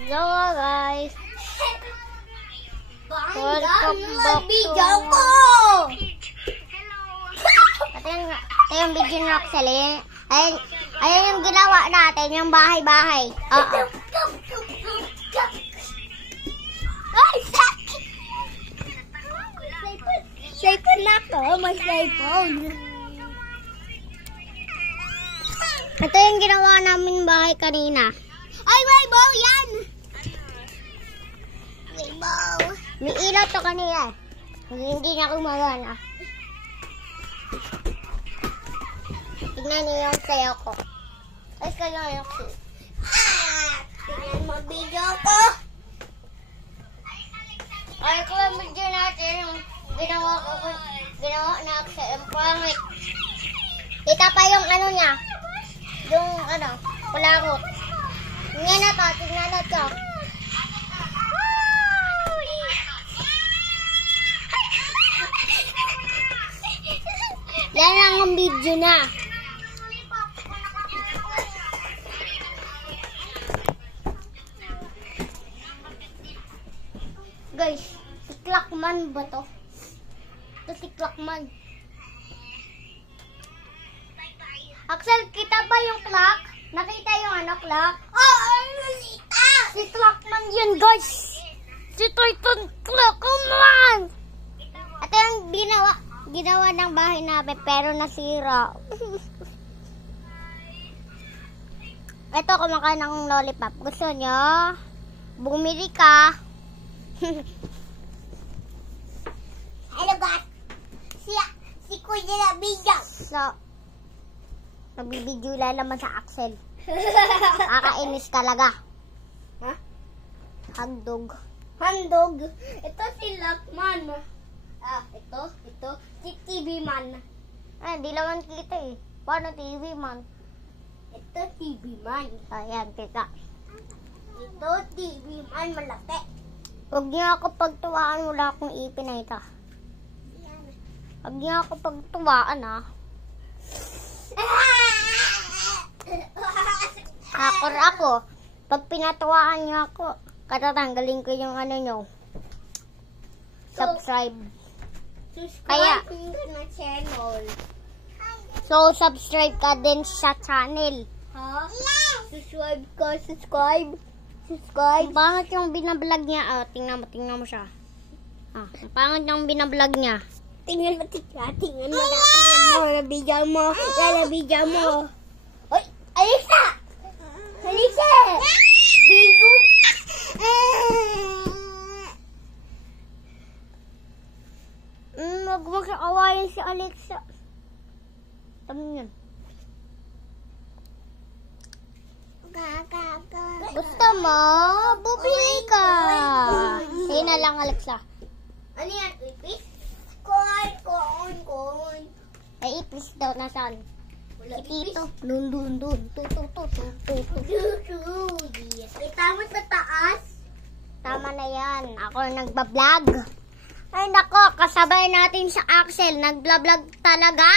Hello guys. Welcome back video ko. Ito yung video ni Roxelle. Ayan yung ginawa natin, yung bahay-bahay. Oo. Ay, sakit. Cellphone na to. May cellphone. Ito yung ginawa namin bahay kanina. Ay, rainbow yan. Rainbow. May ilaw to kanina. Hindi na kumagana. Tignan niyo yung sayo ko. Ay, kayo yung sayo. Tingnan mo video ko. Ay, ko yung video natin yung ginawa na sa pangit. Kita pa yung ano niya. Yung ano, kulakot. Tingnan na to, tingnan na to. Yan lang ang video na. Guys, si Clockman ba to? Ito si Clockman. Axel, kita ba yung clock? Nakita yung ano, clock? Nakita. Si Clockman yun, guys. Si Titan Clockman. Ito yung ginawa ng bahay namin, pero nasira. Ito, kumakain ng lollipop. Gusto nyo? Bumili ka. Hello guys. Si Kuya na video. So, nagbibidyo lang naman sa Axel. Kakainis talaga. Ha? Handog. Handog. Ito si Lockman. Ito. Si TV Man. Ay, di naman kita eh. Paano TV man? Ito TV Man. Ayan, kita. Ito TV Man malaki. Huwag niyo ako pagtuwaan, wala akong ipin na ito. Huwag niyo ako pagtuwaan, ha. Hakor ako. Pag pinatuwaan niyo ako, katatanggalin ko yung ano nyo. Subscribe. Kaya, na channel. so subscribe ka din sa channel. Ha? Subscribe. Ang pangit yung binablog niya. Oh, tingnan mo siya. Ang pangit yung binablog niya. Tingnan mo. Tingnan mo. Video mo. Oy, Alexa! Alexa! Bigo! Huwag mo siya awayin si Alexa. Tama yun. Gusto mo? Bubili ka. Sige na lang, Alexa. Ano yan? Ipis? Coin. Ay, ipis daw. Nasaan? Wala Si ipis. Tito. Dun. Kita mo sa taas? Tama na yan. Ako nagbablog. Ay, nako. Kasabay natin sa Axel. Nagbablog talaga.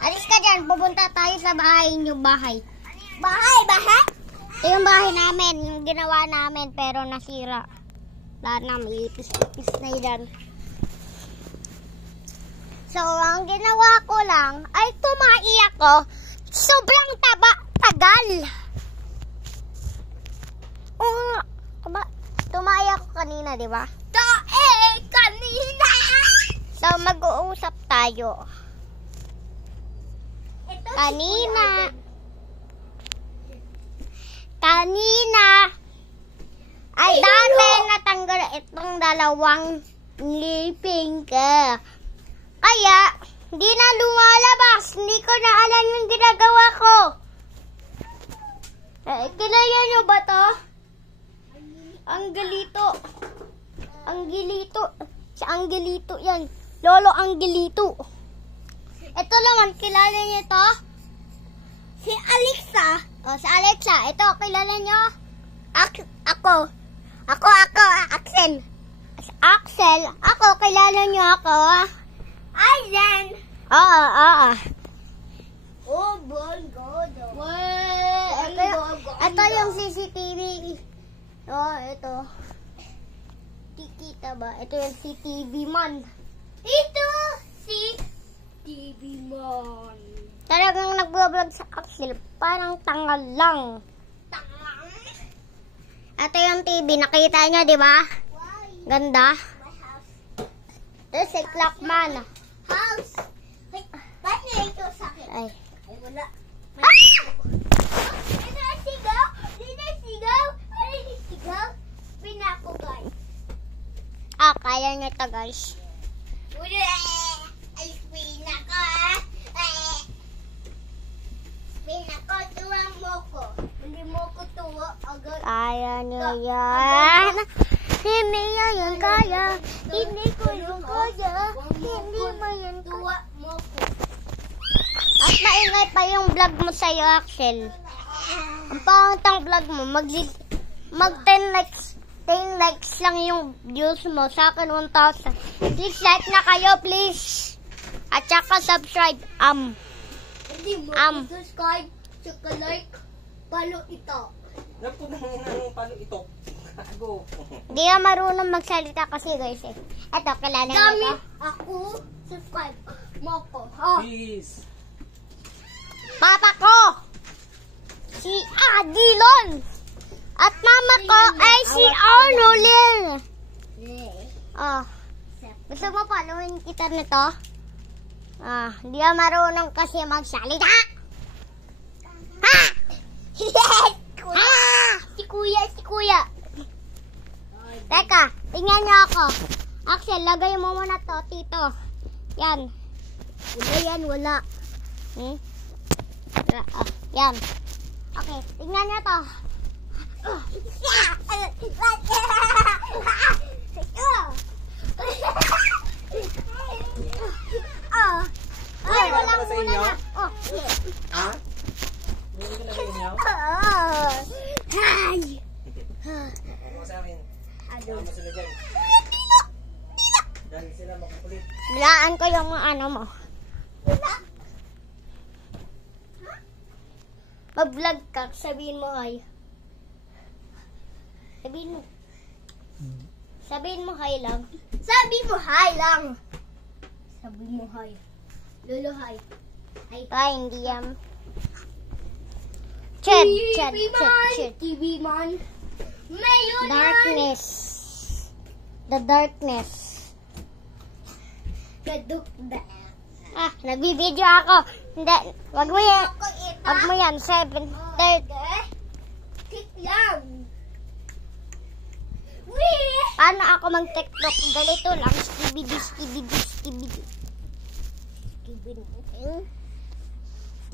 Alis ka dyan. Pupunta tayo sa bahay niyo. Bahay. Bahay? Ito yung bahay namin. Yung ginawa namin. Pero nasira. Lahat na. May ipis-ipis na yan. So, ang ginawa ko lang ay tumai ako. Sobrang tagal. Tumai ako kanina, di ba? Kanina! So, mag-uusap tayo. Ito Kanina ay dati natanggal itong dalawang ngipin ko. Kaya, hindi na lumalabas. Hindi ko na alam yung ginagawa ko. Kilala nyo ba to? Si Angelito yan. Lolo Angelito. Ito naman, kilala nyo to? si Alexa. Si Alexa. Ito, kilala nyo? Ako, Axel. Si Axel. Ako, kilala nyo ako? Ayan. Oo. Oh my God. Well, Ito yung CCTV. Oh, ito. Kikita ba? Ito yung CCTV man. Ito si TV Man. Talagang nag-vlog sa Axel. Parang tangal lang. Tangang. Ito yung TV. Nakita nyo, di ba? Ganda. My house. Ito si Clockman. House. Ay, ba't niya ito sa akin? Ay. Ay, wala. Ah! Dito ang sigaw. Dito ang sigaw. Ano yung sigaw? Pinako, guys. Ah, kaya nyo ito, guys. Wala. Ay, pinako. Pinako, tuwang mo ko. Hindi mo ko tuwa agad. Kaya nyo yan. Hindi nyo yan kaya. Hindi ko yung kaya. Hindi mo yan kaya. Tuwa mo ko. At maingay pa yung vlog mo sa'yo, Axel. Ang pangit ang vlog mo. Mag 10 likes. 10 likes lang yung views mo. Sa akin, 1,000. Please like na kayo, please. At saka subscribe. Hindi mo subscribe, tsaka like, palo ito. Napunangin ng palo ito. Gago. Hindi ka marunong magsalita kasi, guys. Eto, kilala mo Dami ito? ako, subscribe mo ko. Ha? Peace. Papa ko, si Adilon. At mama ko ay si Arnolin. Oh. Gusto mo paluin kita nito? Ah, hindi ka marunong kasi magsalita. Ha? Ha? Si kuya. Teka, tingnan niyo ako. Axel, lagay mo muna to, tito. Yan. Wala. Yan. Okay, tingnan niyo to. Ay, wala Para sa muna inyo? na. Oh, yeah. Ha? Hindi ko na ba inyo? Hi. Ano sa akin? Ano mo sila dyan? Dahil sila makukulit. Bilaan ko yung mga ano mo. Mag-vlog ka, sabihin mo hi. Sabihin mo hi lang. Sabi mo hi lang. Sabi mo hi. Lolo hi. Ay, hindi yan. Chet. TV man. Mayon Darkness. The darkness. Kadukda. Ah, nagbibideo ako. Hindi, wag mo yan. Wag mo yan, 7:30. Tik lang. Wee! Paano ako mag-tiktok? Ganito lang. Skibidi.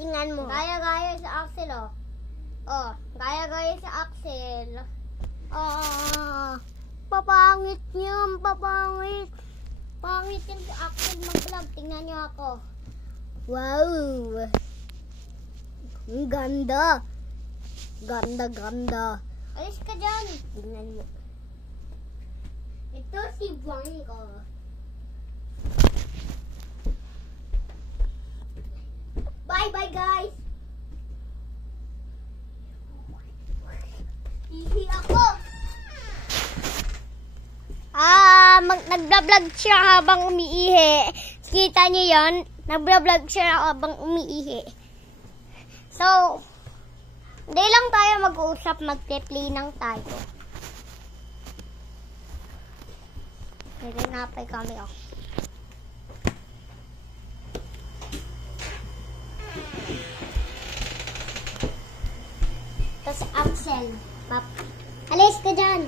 Tingnan mo. Gaya-gaya sa Axel, oh. Oh, gaya-gaya sa Axel. Oh, papangit niyan, papangit. Pangit yan si Axel mag-vlog. Tingnan niyo ako. Wow. Ang ganda. Ganda. Alis ka dyan. Tingnan mo. Ito si Blanco. Bye guys. Hihi ako. Nag-vlog siya habang umiihi. Kita niyo yon? Nag-vlog siya habang umiihi. So, hindi lang tayo mag-uusap, mag-play lang tayo. Napay kami, oh. Tapos Axel. Alis ka dyan.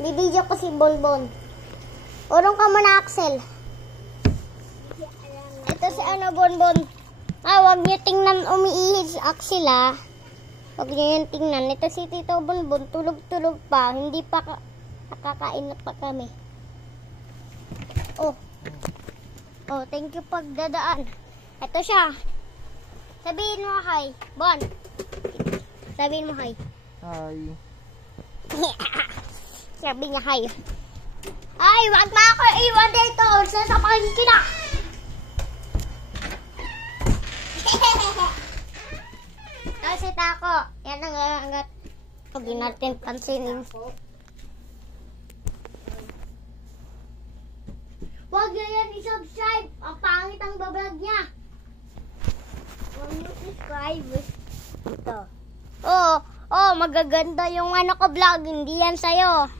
Bibidyo ko si Bonbon. Urong ka muna, Axel. Ito si Bonbon. Huwag niyo tingnan umiihid si Axel, Huwag niyo yung tingnan. Ito si Tito Bonbon. Tulog-tulog pa. Hindi pa nakakain na pa kami. Oh, thank you pagdadaan. Ito siya. Sabihin mo hi. Bon. Sabihin mo hi. Hi. Sabi niya hi. Ay, wag na ako iwan dito. Sasapakin kita. Kasi tako ako. Yan ang angat. Huwag din natin pansinin. Huwag niyo yan i-subscribe. Ang pangit ang bablog niya. Huwag niyo subscribe. Ito. Oo, magaganda yung ano ko vlog. Hindi yan sa'yo.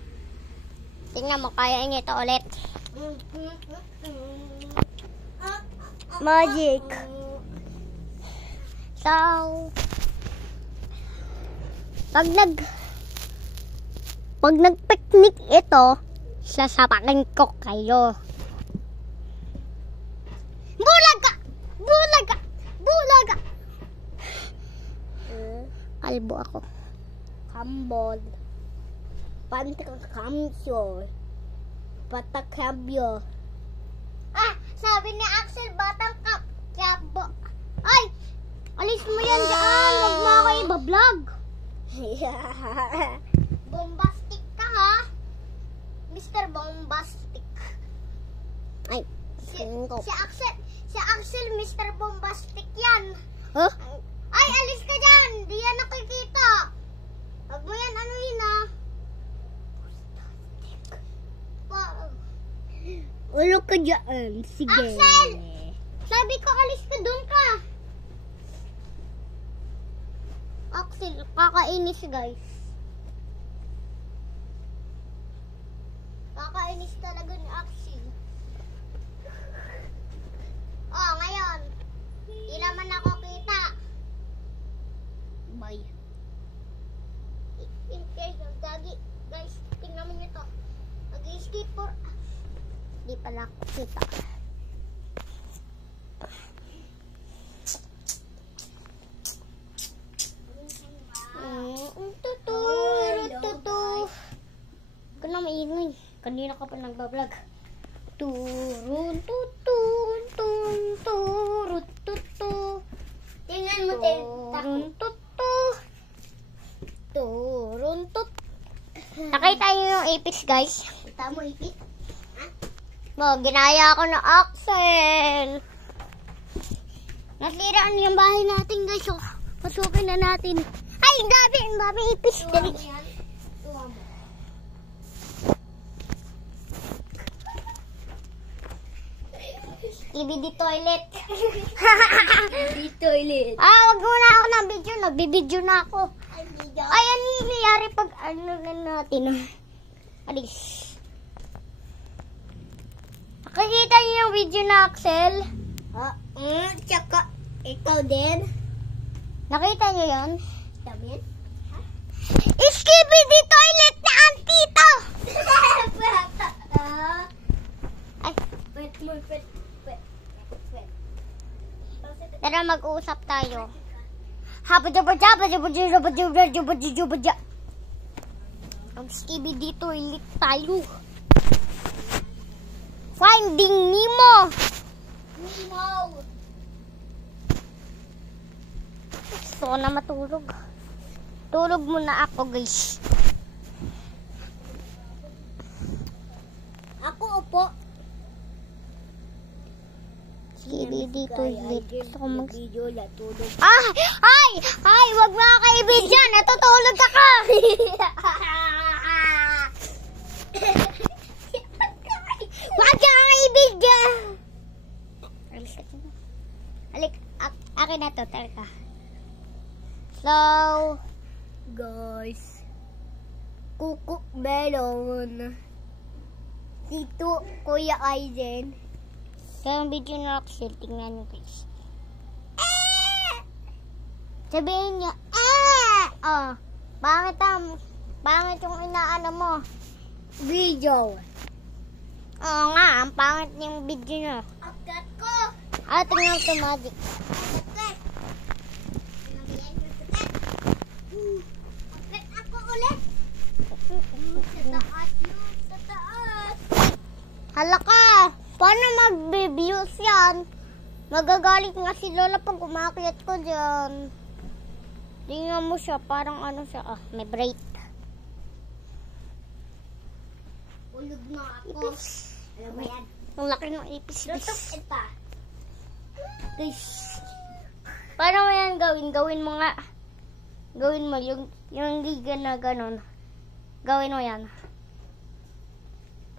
Tingnan mo, kaya niya ito ulit. Magic. So, pag nag-picnic ito, sasapakin ko kayo. Bulaga! Bulaga! Bulaga! Kalbo ako. Kambol. Pantakamsyo. Patakabyo. Sabi ni Axel, batang kabo. Ay! Alis mo yan dyan. Huwag mo ako ibablog. Bombastic ka, ha? Mr. Bombastic. Ay, si Axel, Mr. Bombastic yan. Huh? Ay, alis ka dyan. Di yan nakikita. Huwag mo yan anuhin, ha? Ulo ka dyan. Sige. Axel! Sabi ko, alis ka dun ka. Axel, kakainis guys. Kakainis talaga ni Axel. Oh, ngayon. Di naman ako kita. Bye. Gagi. Guys, tingnan mo nyo to. Mag-skate for... Di pala ako kita. Huwag na maingay. Kanina ka pa nagbablog. Turun, tutun, tun, turut, tutu. Tingnan mo, Turun, tutu. Turun, tut. Nakita niyo yung apis, guys? Kita mo, ipit. Ginaya ako na Axel. Nasiraan yung bahay natin, guys. So, pasukin na natin. Ay, ang dami ipis. Dali. DVD toilet. Di toilet. Wag muna ako ng video. Nagbibideo na ako. Ay, ano yung nangyayari pag ano na natin? Alis. Nakikita niyo yung video na Axel? Tsaka, ikaw din. Nakita niyo yun? Damit. Skibidi toilet na antito! Ay, Pet. tara mag-uusap tayo. Ang skibidi toilet tayo. Finding Nemo! Gusto ko na matulog. Tulog muna ako, guys. Ako upo. Skibidi toilet. Gusto ko mag... Video na tulog. Ay! Wag mo ako i-video. Natutulog ako! Wag ka i-video! Alik, akin na to, ka. So, Guys. Kuko melon. Dito, Kuya Aiden. so yung video na Axel, tingnan nyo guys. Sabihin nyo, pangit yung inaano mo. Video. Oo nga, ang pangit yung video nyo. Akat ko. Tingnan ko magic. Akat. Akat ako ulit. Sa taas. Hala ka, paano mag-views yan? Magagalit nga si Lola pag umakyat ko dyan. Tingnan mo siya, parang ano siya, may break. Ulog na ako. Ipis. Ano ba yan? Ang laki ng ipis. Lutok ito. Guys, paano mo yan gawin? Gawin mo nga. Gawin mo yung giga na ganun. Gawin mo yan.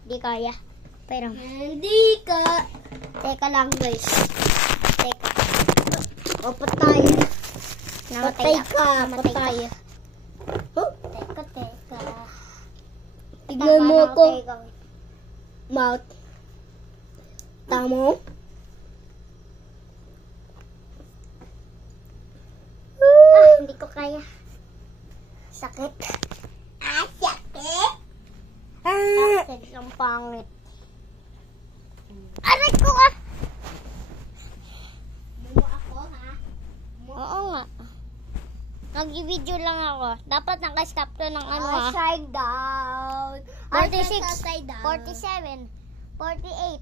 Di kaya. Pero, Hindi ka. teka lang guys. Teka. O, patay. Namatay ka. Namatay ka. Patay. Huh? Teka. Tignan mo ako. Teka. Mouth. Tamo? Hindi ko kaya. Sakit. Sakit? Sakit ang pangit. Aray ko ah! Mo ako, ha? Oo nga. Nag-video lang ako. Dapat naka-stop to ng ano ah. Upside down. 46, Upside down. 47, 48,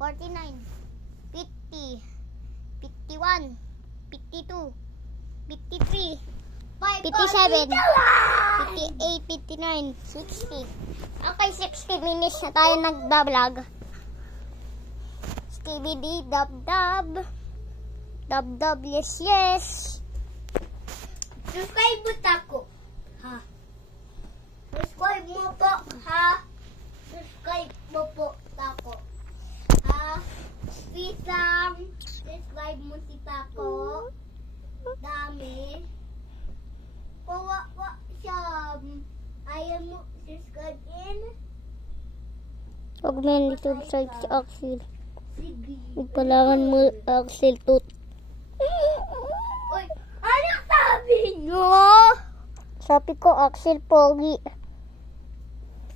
49, 50, 51, 52, 53, 57, 58, 59, 60. Okay, 60 minutes na tayo nagbablog. Stevie D, dub. Dub, yes. Subscribe mo tako. Ha? Subscribe mo po, ha? Subscribe mo po tako. Ha? Please lang. Subscribe mo si tako. Dami. Pawa siya. Ayaw mo subscribe in. Huwag mo yan subscribe si Axel. Sige. Magpalangan mo Axel Tut. Uy, ano sabi nyo? Sabi ko Axel Pogi.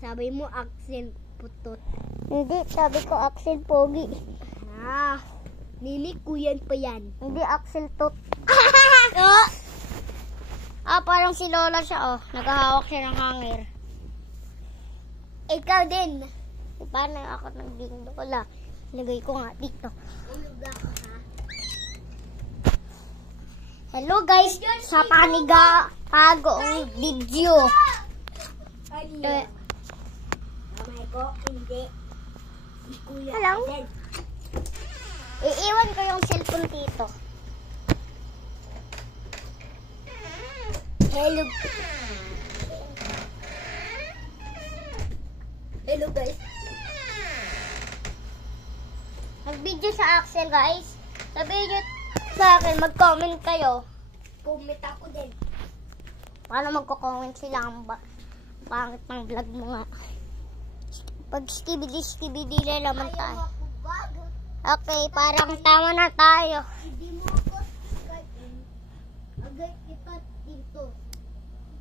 Sabi mo Axel Putot. Hindi, sabi ko Axel Pogi. Ah, nilikuyan pa yan. Hindi Axel Tut. Parang si Lola siya, oh. Naghahawak siya ng hanger. Ikaw din. Paano ako naging Lola? Lagay ko nga dito. Umuga ka, ha? Hello guys, sa paniga tagong video. Ano Eh, Kamay ko, hindi. Si Kuya Hello? din. Iiwan ko yung cellphone dito. Hello. Hello guys. Mag-video sa Axel guys. Sabihin nyo sa akin, mag-comment kayo. Comment ako din. Paano magko-comment sila ang pangit ng vlog mo nga. Pag skibidi na naman tayo. Ayaw ako bago. Okay, parang tama na tayo. Hindi mo ako subscribe in. Agay kita dito.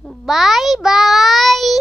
Bye-bye!